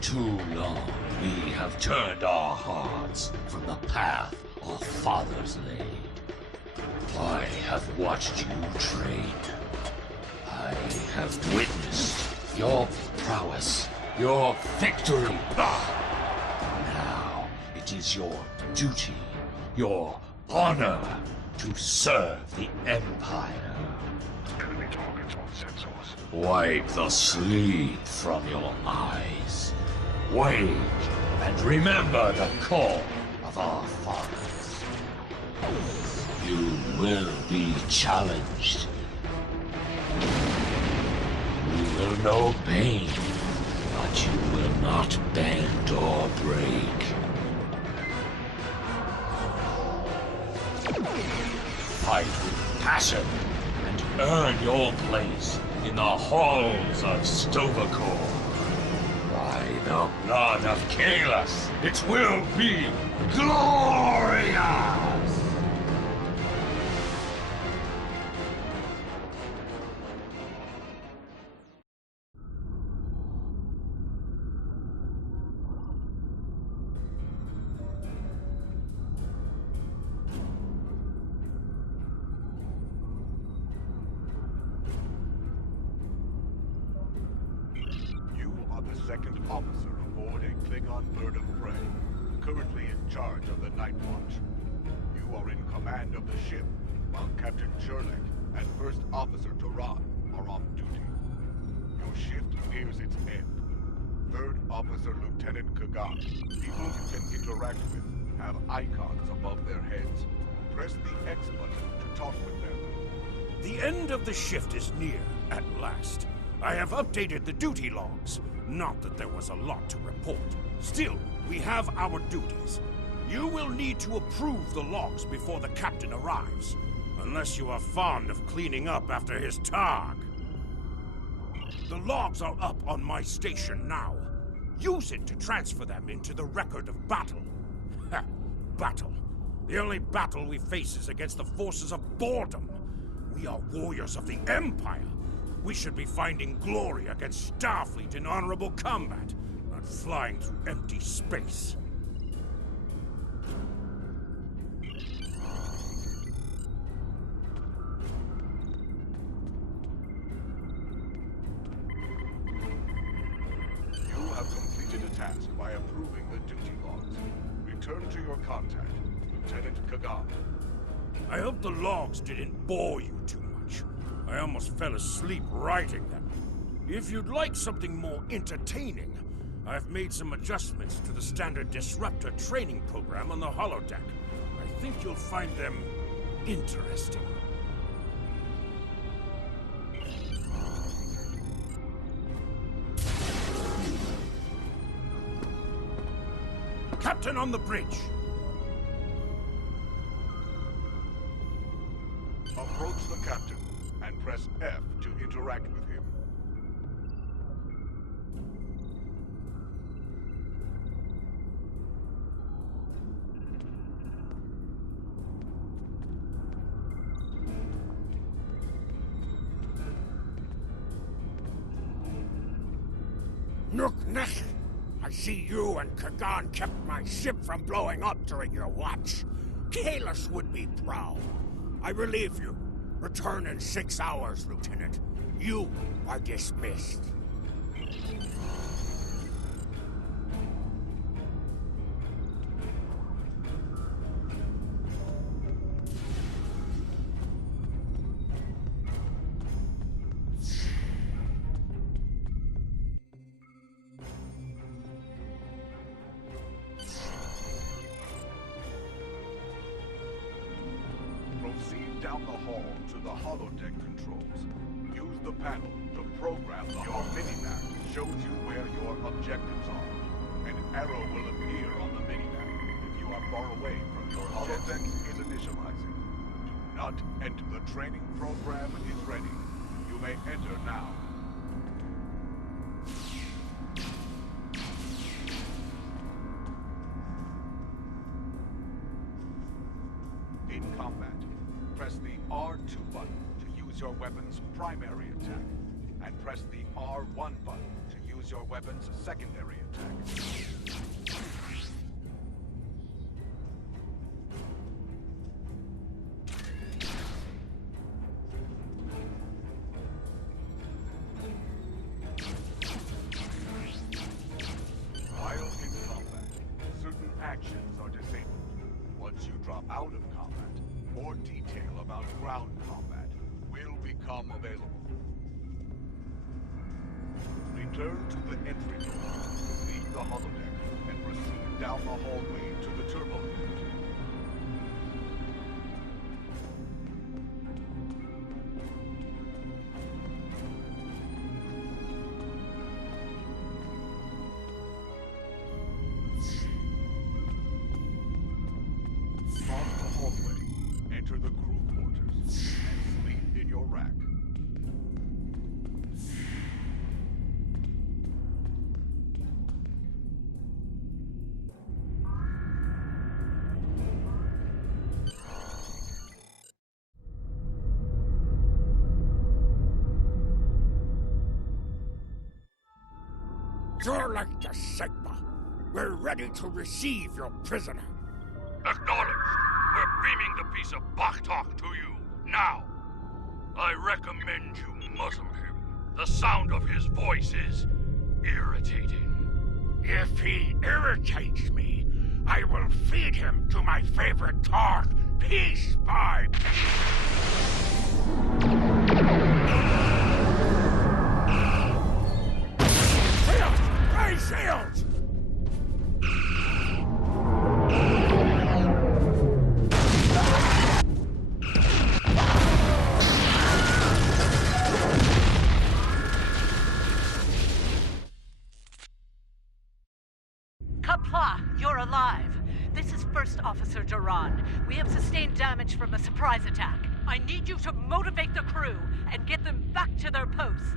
too long, we have turned our hearts from the path our fathers laid. I have watched you train. I have witnessed your prowess, your victory. Now it is your duty, your honor, to serve the Empire. Enemy targets on sensors. Wipe the sleep from your eyes. Wake and remember the call of our fathers. You will be challenged. You will know pain, but you will not bend or break. Fight with passion and earn your place in the halls of Stovacor. By the blood of Kalis, it will be glorious! Second officer aboard a Klingon bird of prey, currently in charge of the Night Watch. You are in command of the ship, while Captain Sherlock and First Officer Duran are off duty. Your shift nears its end. Third Officer Lieutenant Kagan, people you can interact with, have icons above their heads. Press the X button to talk with them. The end of the shift is near, at last. I have updated the duty logs. Not that there was a lot to report. Still, we have our duties. You will need to approve the logs before the captain arrives. Unless you are fond of cleaning up after his targ. The logs are up on my station now. Use it to transfer them into the record of battle. Ha! Battle. The only battle we face is against the forces of boredom. We are warriors of the Empire. We should be finding glory against Starfleet in honorable combat, not flying through empty space. You have completed a task by approving the duty logs. Return to your contact, Lieutenant Kagan. I hope the logs didn't bore you too much. I almost fell asleep writing them. If you'd like something more entertaining, I've made some adjustments to the standard disruptor training program on the holodeck. I think you'll find them interesting. Captain on the bridge! Approach the captain and press F to interact with him. Nook-Neck! I see you and Kagan kept my ship from blowing up during your watch. Kalis would be proud. I relieve you. Return in 6 hours, Lieutenant. You are dismissed. Proceed down the hall to the holodeck controls. Use the panel to program your minimap. It shows you where your objectives are. An arrow will appear on the minimap if you are far away from your holodeck is initializing. Do not enter. The training program is ready. You may enter now. In combat, press the R2 button to use your weapon's primary attack, and press the R1 button to use is your weapon's secondary attack. While in combat, certain actions are disabled. Once you drop out of combat, more detail about ground combat will become available. Return to the entry door, leave the holodeck, and proceed down the hallway to the turbo unit. Cross the hallway, enter the crew quarters, and sleep in your rack. You're like the Sigma. We're ready to receive your prisoner. Acknowledged. We're beaming the piece of Bachtalk to you, now. I recommend you muzzle him. The sound of his voice is irritating. If he irritates me, I will feed him to my favorite Targ, piece by Shields! Ray Shields! Kapla, you're alive. This is First Officer Duran. We have sustained damage from a surprise attack. I need you to motivate the crew and get them back to their posts.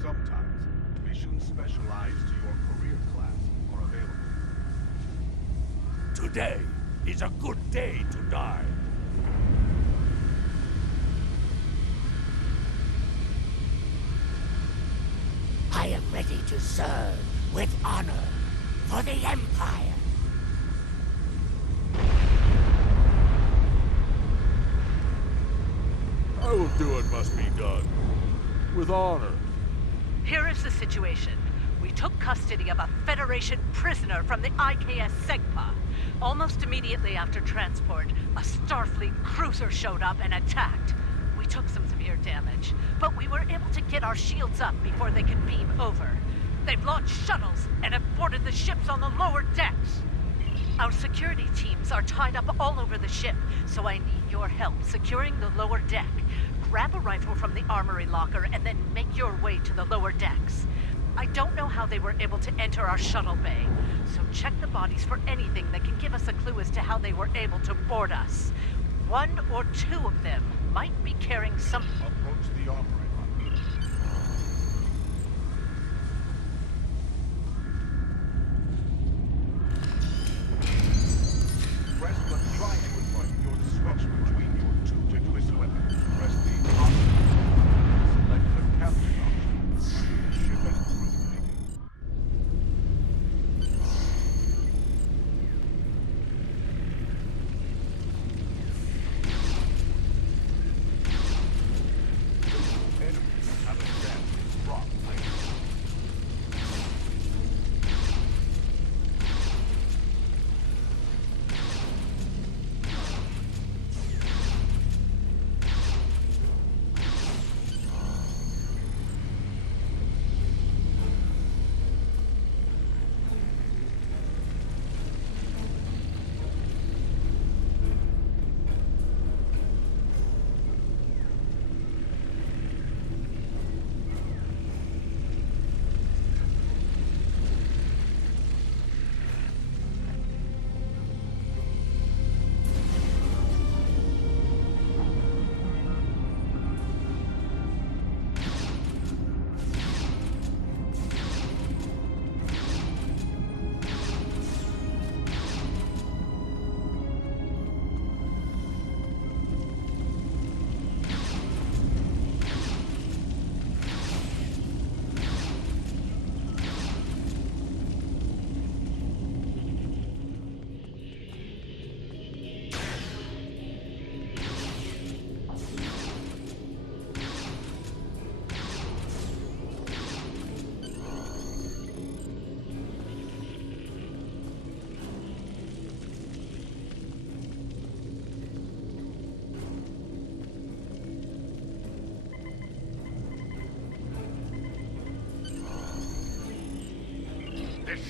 Sometimes, missions specialized to your career class are available. Today is a good day to die. I am ready to serve with honor for the Empire. I will do what must be done. With honor. Here is the situation. We took custody of a Federation prisoner from the IKS Segpa. Almost immediately after transport, a Starfleet cruiser showed up and attacked. We took some severe damage, but we were able to get our shields up before they could beam over. They've launched shuttles and have boarded the ships on the lower decks. Our security teams are tied up all over the ship, so I need your help securing the lower deck. Grab a rifle from the armory locker and then make your way to the lower decks. I don't know how they were able to enter our shuttle bay, so check the bodies for anything that can give us a clue as to how they were able to board us. One or two of them might be carrying some... Approach the armory locker. Press the triangle button or the switch between your two to twist weapons. Press the option. Select the captain option. Under the ship and crew menu.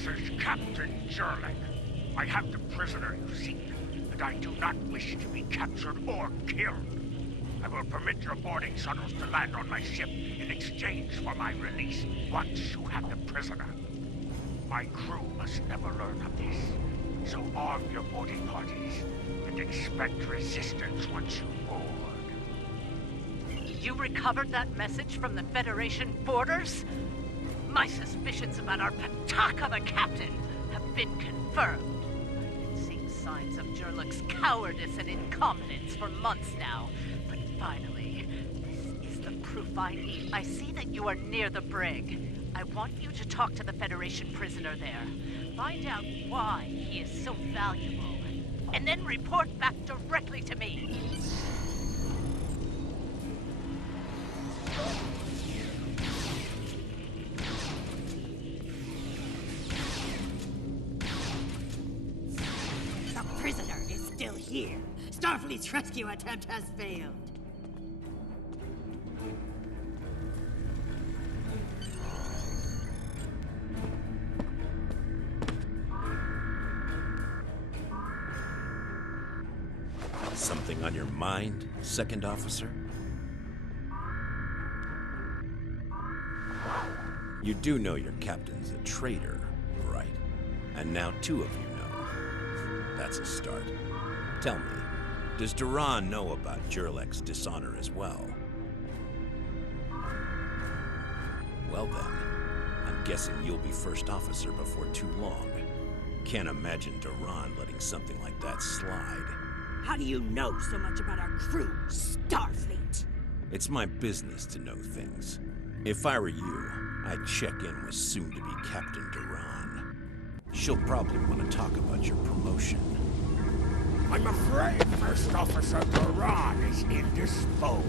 is Captain Jurlik. I have the prisoner you seek, and I do not wish to be captured or killed. I will permit your boarding shuttles to land on my ship in exchange for my release once you have the prisoner. My crew must never learn of this, so arm your boarding parties and expect resistance once you board. You recovered that message from the Federation borders? My suspicions about our Pataka the Captain have been confirmed. I've been seeing signs of Jurlik's cowardice and incompetence for months now. But finally, this is the proof I need. I see that you are near the brig. I want you to talk to the Federation prisoner there. Find out why he is so valuable. And then report back directly to me. The prisoner is still here. Starfleet's rescue attempt has failed. Something on your mind, Second Officer? You do know your captain's a traitor, right? And now two of you know. That's a start. Tell me, does Duran know about Jurlik's dishonor as well? Well then, I'm guessing you'll be first officer before too long. Can't imagine Duran letting something like that slide. How do you know so much about our crew, Starfleet? It's my business to know things. If I were you, I'd check in with soon-to-be Captain Duran. She'll probably want to talk about your promotion. I'm afraid First Officer Duran is indisposed.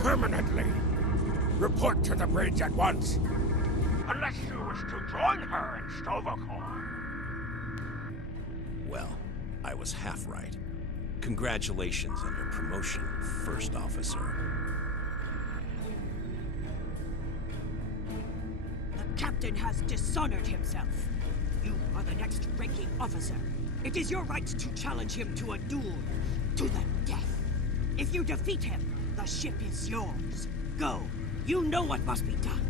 Permanently. Report to the bridge at once. Unless you wish to join her in Stovacor. Well, I was half right. Congratulations on your promotion, First Officer. The captain has dishonored himself. You are the next ranking officer. It is your right to challenge him to a duel, to the death. If you defeat him, the ship is yours. Go. You know what must be done.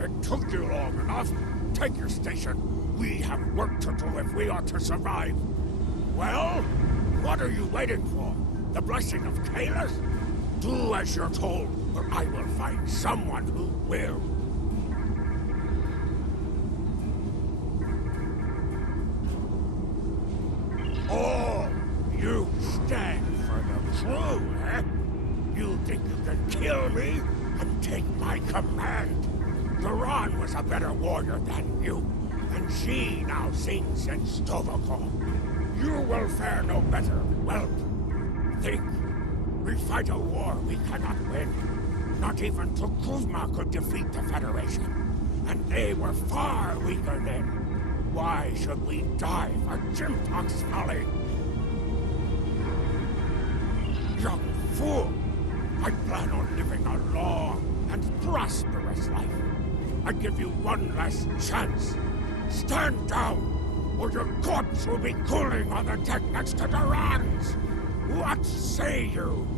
It took you long enough. Take your station. We have work to do if we are to survive. Well, what are you waiting for? The blessing of Kalis? Do as you're told, or I will find someone who will. Oh, you stand for the crew, eh? You think you can kill me and take my command? Duran was a better warrior than you, and she now sings in Stovacor. You will fare no better, whelp. Think. We fight a war we cannot win. Not even Tukuzma could defeat the Federation. And they were far weaker then. Why should we die for Jimtock's folly? Young fool! I plan on living a long and prosperous life. I give you one last chance. Stand down, or your corpse will be cooling on the deck next to Duran's. What say you?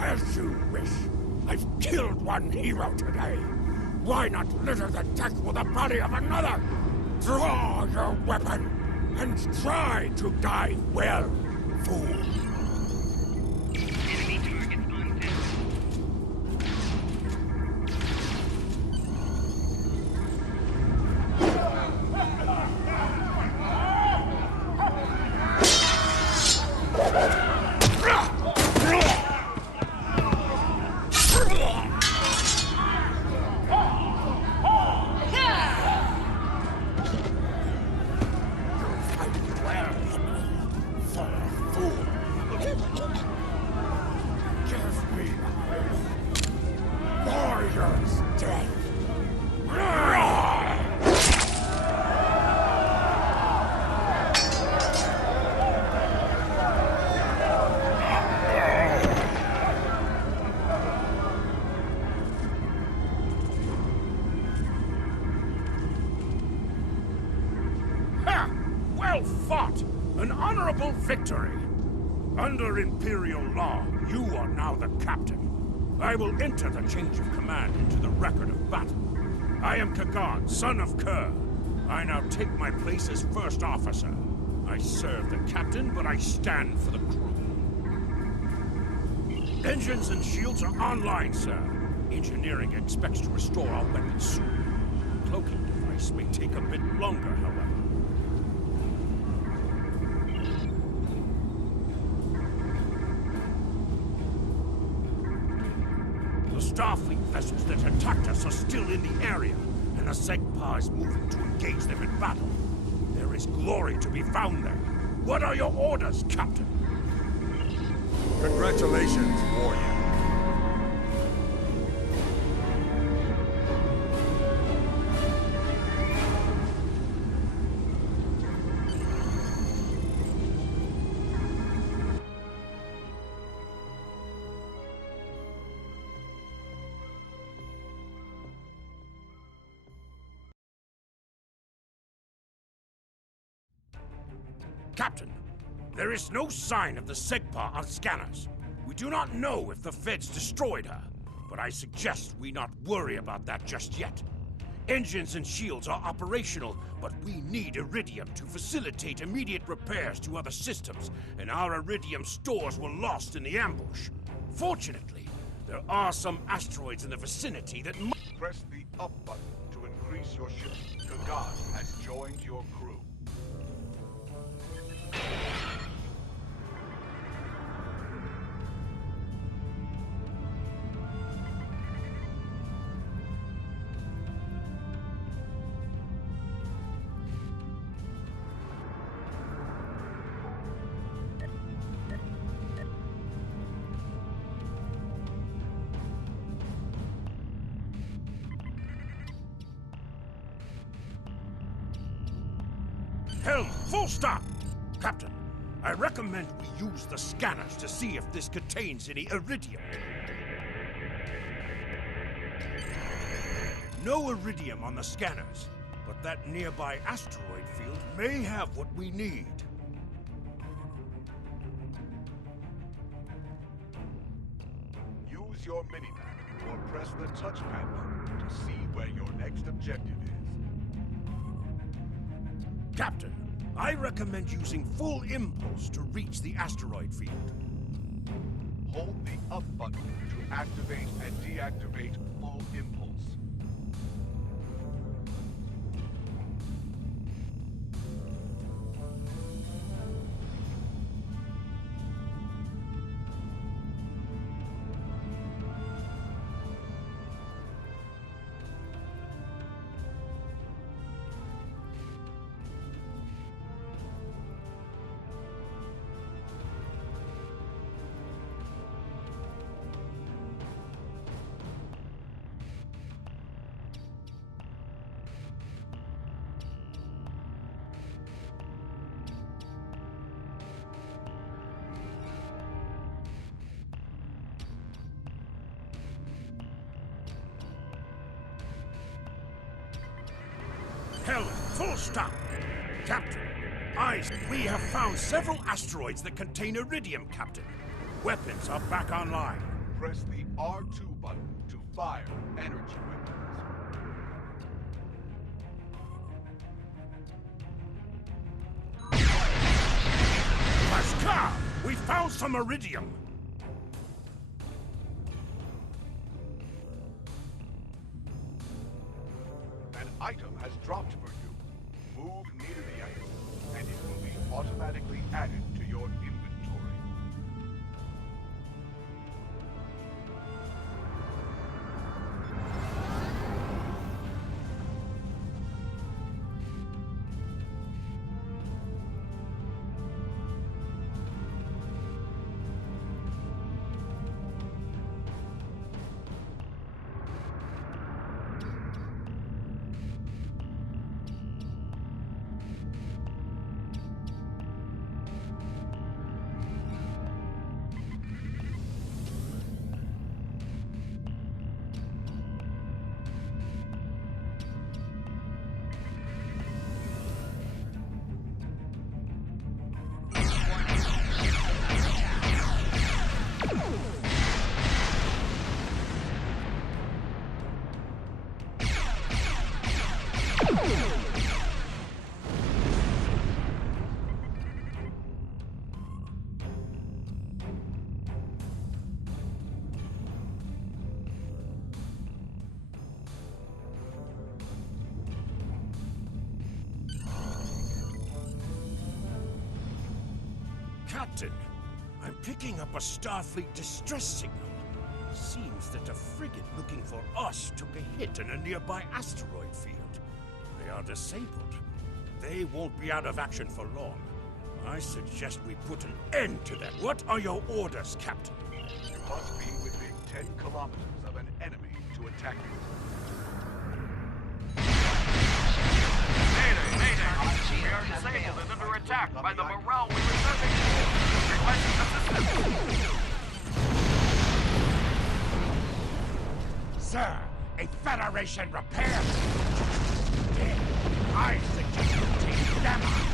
As you wish. I've killed one hero today. Why not litter the deck with the body of another? Draw your weapon and try to die well, fool. honorable victory. Under Imperial law, you are now the captain. I will enter the change of command into the record of battle. I am Kagan, son of Kerr. I now take my place as first officer. I serve the captain, but I stand for the crew. Engines and shields are online, sir. Engineering expects to restore our weapons soon. The cloaking device may take a bit longer, however. The Starfleet vessels that attacked us are still in the area, and the Segpa is moving to engage them in battle. There is glory to be found there. What are your orders, Captain? Congratulations, warrior. Captain, there is no sign of the Segpa on scanners. We do not know if the Feds destroyed her, but I suggest we not worry about that just yet. Engines and shields are operational, but we need Iridium to facilitate immediate repairs to other systems, and our Iridium stores were lost in the ambush. Fortunately, there are some asteroids in the vicinity that Press the up button to increase your ship. Kagan has joined your crew. Helm, full stop! Captain, I recommend we use the scanners to see if this contains any Iridium. No Iridium on the scanners, but that nearby asteroid field may have what we need. Use your minimap or press the touchpad button to see where your next objective is. Captain, I recommend using full impulse to reach the asteroid field. Hold the up button to activate and deactivate full impulse. Helm, full stop! Captain, we have found several asteroids that contain Iridium, Captain. Weapons are back online. Press the R2 button to fire energy weapons. Pascal, we found some Iridium. An item has dropped for you. Move near the item, and it will be automatically added to your inventory. Captain. I'm picking up a Starfleet distress signal. Seems that a frigate looking for us took a hit in a nearby asteroid field. They are disabled. They won't be out of action for long. I suggest we put an end to them. What are your orders, Captain? You must be within 10 kilometers of an enemy to attack you. Mayday, mayday! We are disabled and under attack by the morale we were searching for. Requesting assistance. Sir, a Federation repair. Then I suggest you take them out.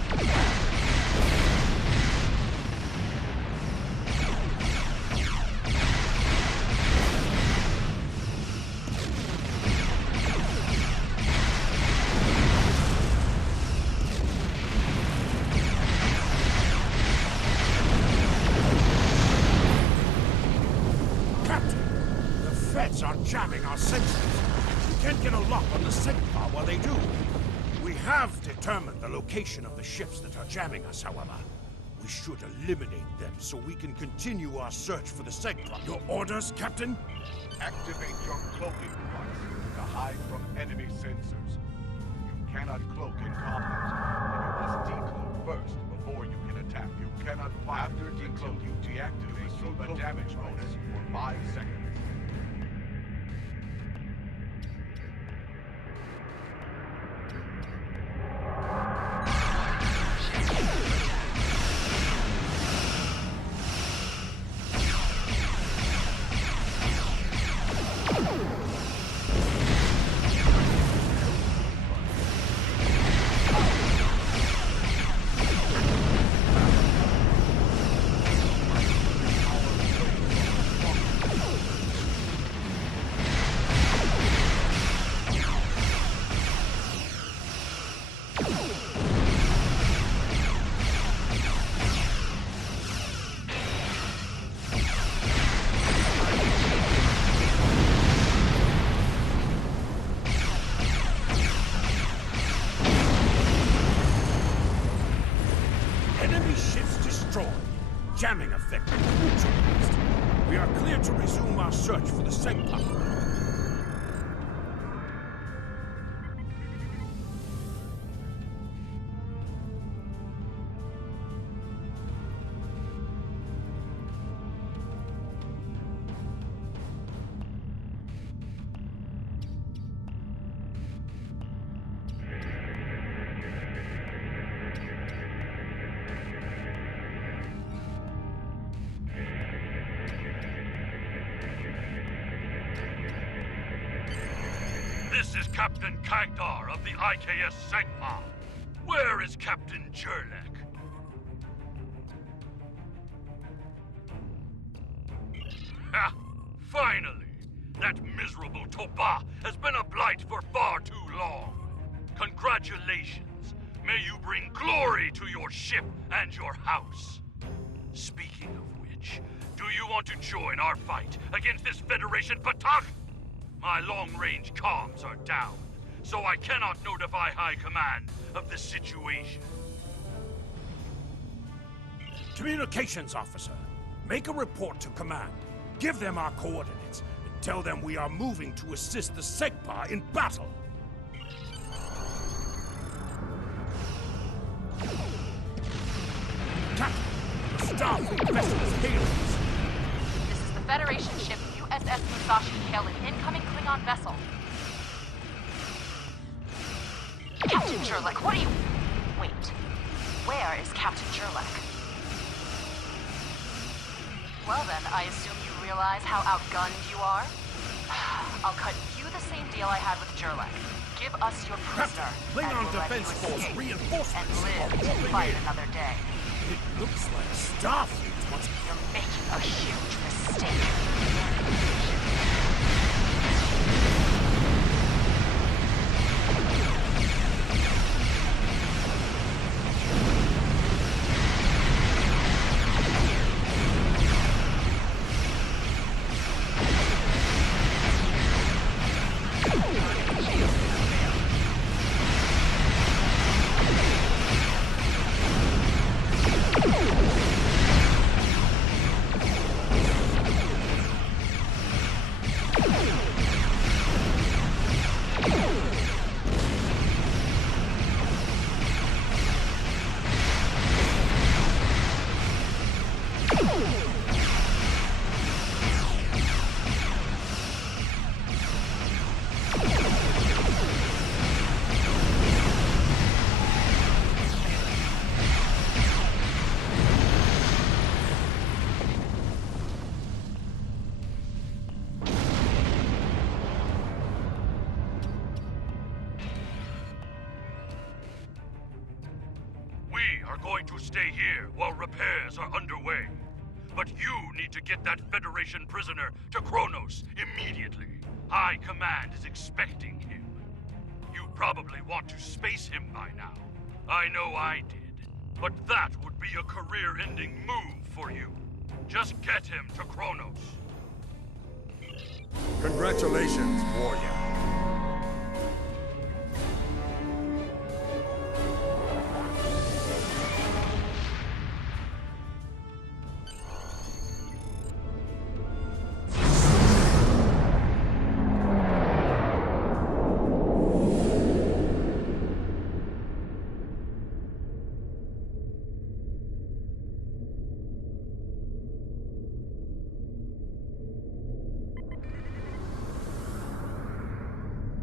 Are jamming our sensors. We can't get a lock on the Segpa while they do. We have determined the location of the ships that are jamming us, however. We should eliminate them so we can continue our search for the Segpa. Your orders, Captain? Activate your cloaking device to hide from enemy sensors. You cannot cloak in combat, and you must decloak first before you can attack. You cannot fire. After decloak, you deactivate the damage bonus for 5 seconds. Jamming effect neutralized. We are clear to resume our search for the Segpa. This is Captain Kagdar of the IKS Segpa. Where is Captain Jurlek? Ha! Finally! That miserable Toba has been a blight for far too long. Congratulations! May you bring glory to your ship and your house. Speaking of which, do you want to join our fight against this Federation Patak? My long-range comms are down, so I cannot notify High Command of the situation. Communications officer, make a report to command. Give them our coordinates, and tell them we are moving to assist the Segpa in battle. Captain, the Starfleet vessel is hailing us. This is the Federation ship USS Musashi hailing incoming Klingon vessel. Captain Jurlek, what are you... Wait. Where is Captain Jurlek? Well then, I assume you realize how outgunned you are? I'll cut you the same deal I had with Jurlek. Give us your prisoner, Captain, and Klingon we'll let Defense you Force escape reinforcements and live are to moving fight in. another day. It looks like Starfleet wants... You're making a huge mistake. stay here while repairs are underway. But you need to get that Federation prisoner to Kronos immediately. High Command is expecting him. You probably want to space him by now. I know I did. But that would be a career-ending move for you. Just get him to Kronos. Congratulations, warrior.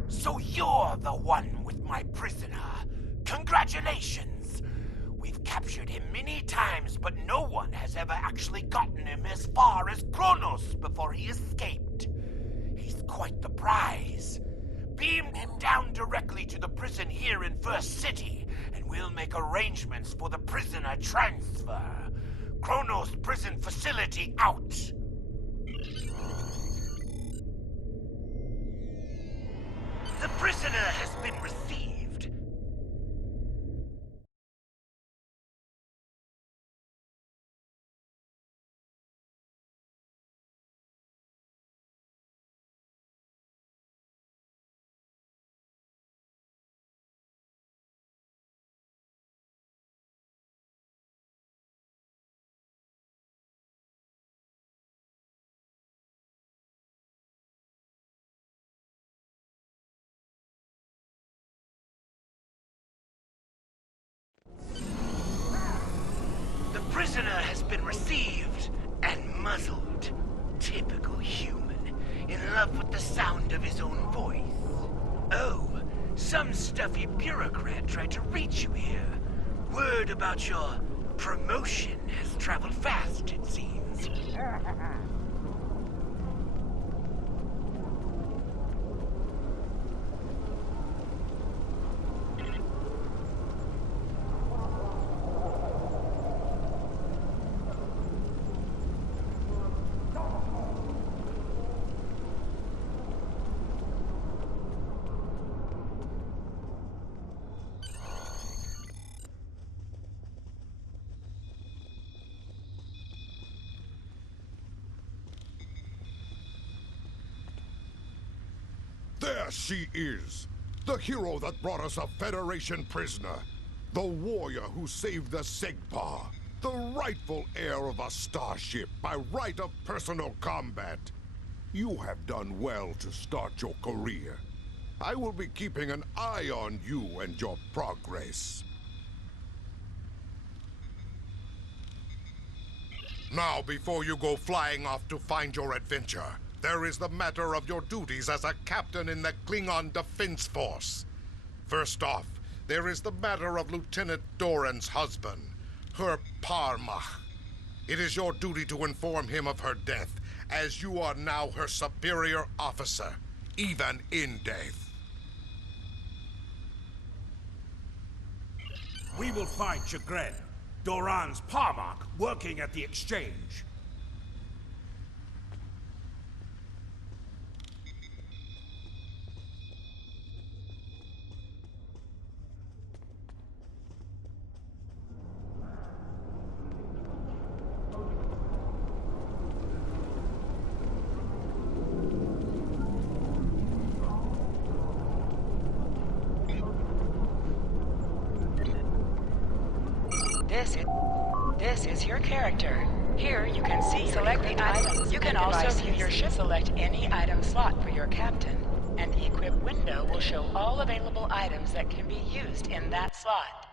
So you're the one with my prisoner. Congratulations! We've captured him many times, but no one has ever actually gotten him as far as Kronos before he escaped. He's quite the prize. Beam him down directly to the prison here in First City, and we'll make arrangements for the prisoner transfer. Kronos prison facility out. The prisoner has been received. The prisoner has been received and muzzled. Typical human, in love with the sound of his own voice. Oh, some stuffy bureaucrat tried to reach you here. Word about your promotion has traveled fast, it seems. There she is! The hero that brought us a Federation prisoner. The warrior who saved the Segpa. The rightful heir of a starship by right of personal combat. You have done well to start your career. I will be keeping an eye on you and your progress. Now, before you go flying off to find your adventure, there is the matter of your duties as a captain in the Klingon Defense Force. First off, there is the matter of Lieutenant Doran's husband, her Parmach. It is your duty to inform him of her death, as you are now her superior officer, even in death. We will find Chagrin, Doran's Parmach, working at the exchange. This is your character. Here you can see select the items. You can also view your ship. Select any item slot for your captain, and the equip window will show all available items that can be used in that slot.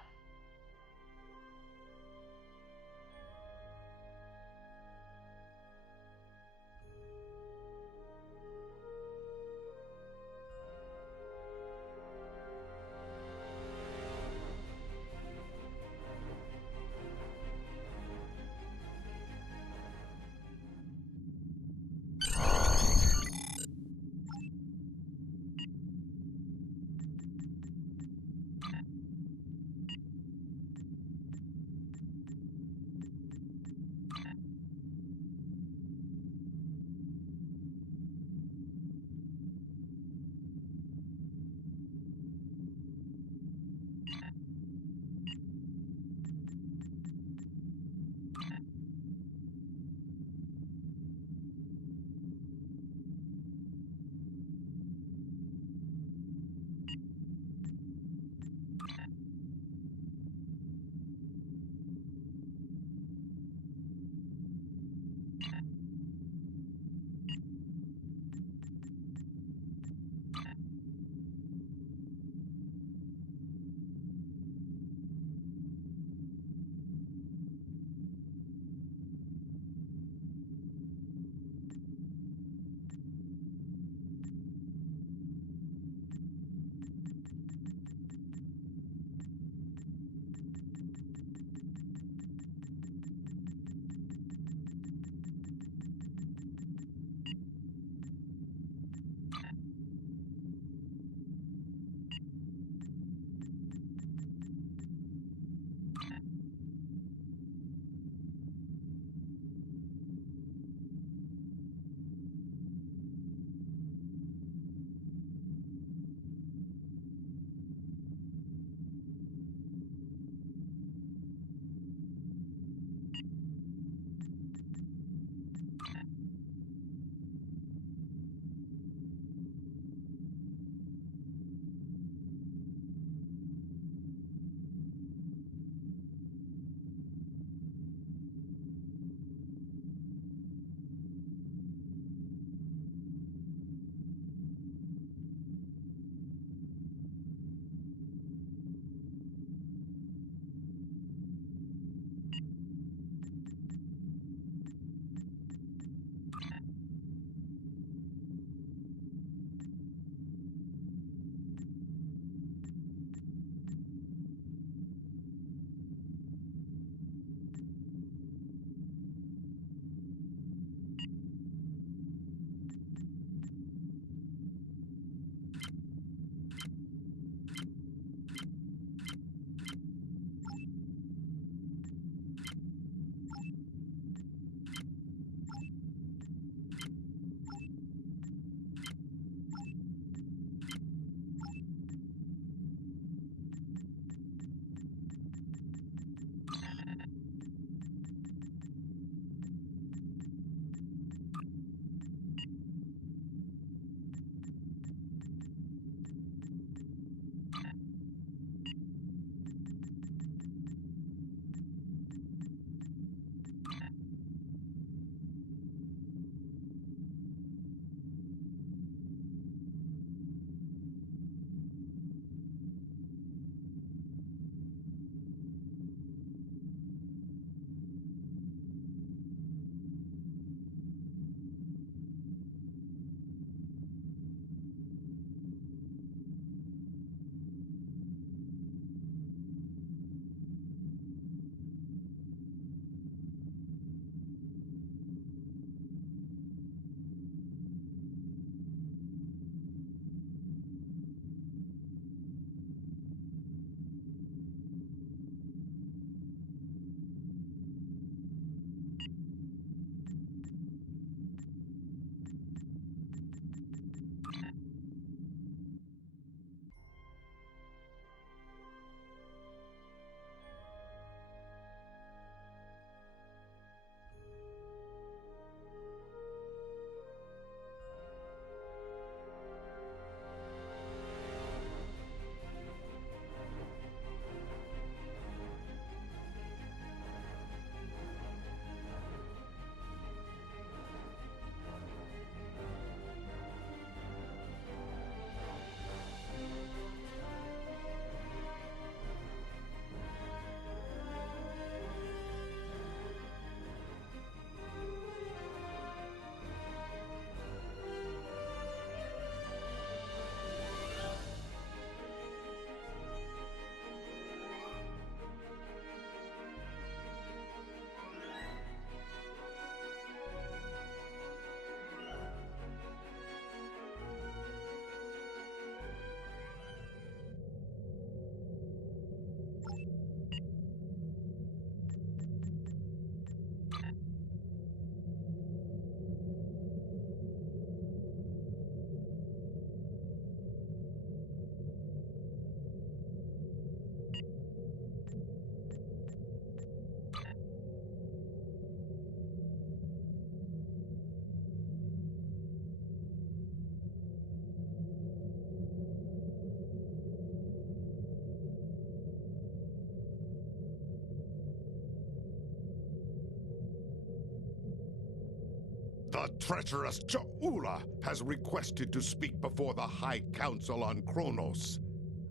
treacherous Ja'ula has requested to speak before the High Council on Kronos.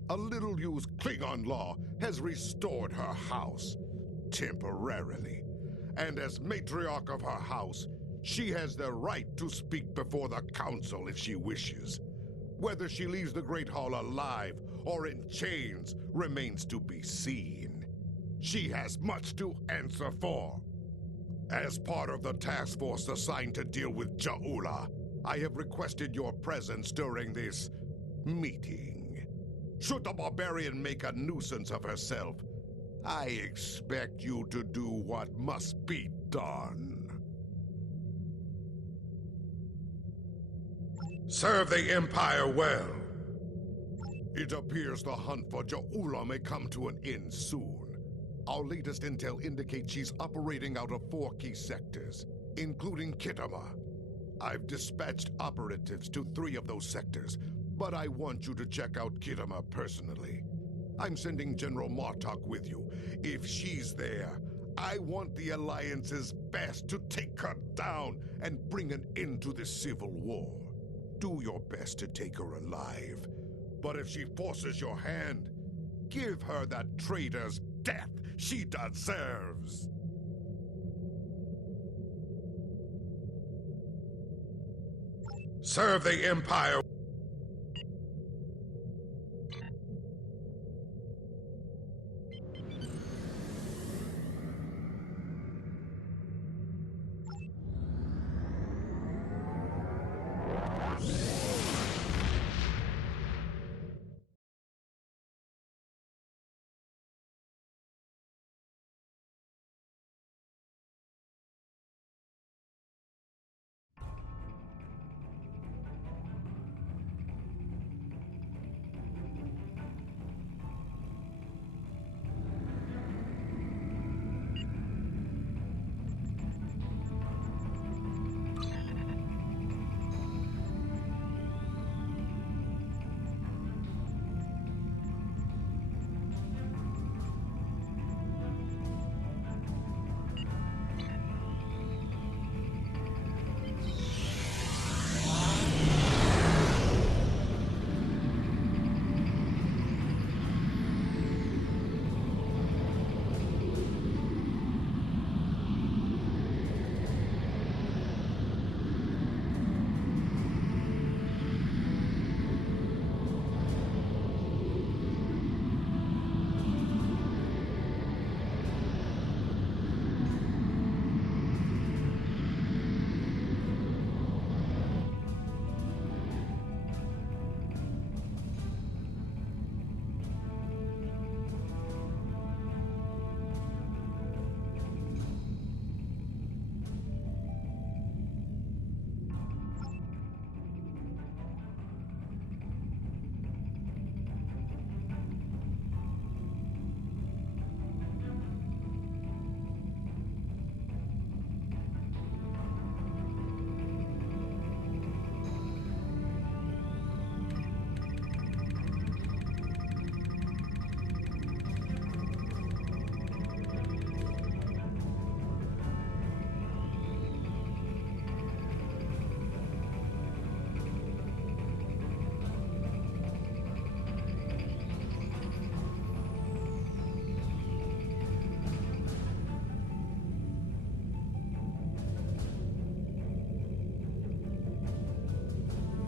A little-used Klingon law has restored her house, temporarily. And as matriarch of her house, she has the right to speak before the Council if she wishes. Whether she leaves the Great Hall alive or in chains remains to be seen. She has much to answer for. As part of the task force assigned to deal with Ja'ula, I have requested your presence during this meeting. Should the barbarian make a nuisance of herself, I expect you to do what must be done. Serve the Empire well. It appears the hunt for Ja'ula may come to an end soon. Our latest intel indicates she's operating out of 4 key sectors, including Kitama. I've dispatched operatives to 3 of those sectors, but I want you to check out Kitama personally. I'm sending General Martok with you. If she's there, I want the Alliance's best to take her down and bring an end to this civil war. Do your best to take her alive. But if she forces your hand, give her that traitor's death she deserves. Serve the Empire.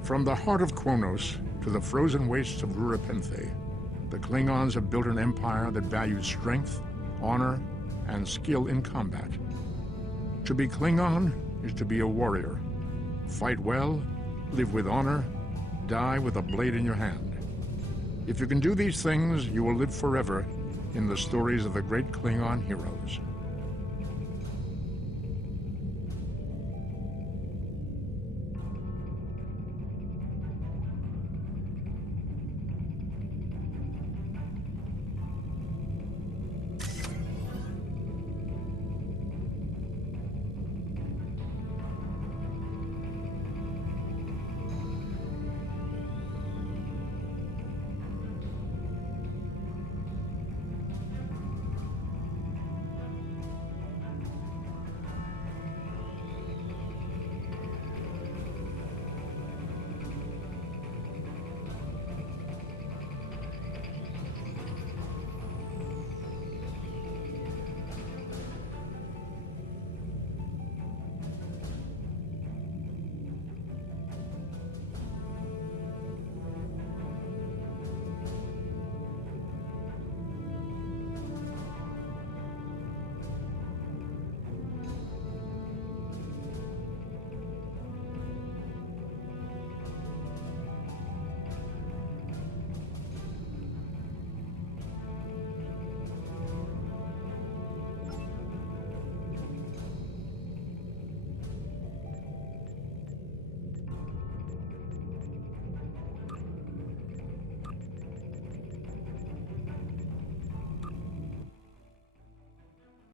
From the heart of Kronos to the frozen wastes of Rurapenthe, the Klingons have built an empire that values strength, honor, and skill in combat. To be Klingon is to be a warrior. Fight well, live with honor, die with a blade in your hand. If you can do these things, you will live forever in the stories of the great Klingon heroes.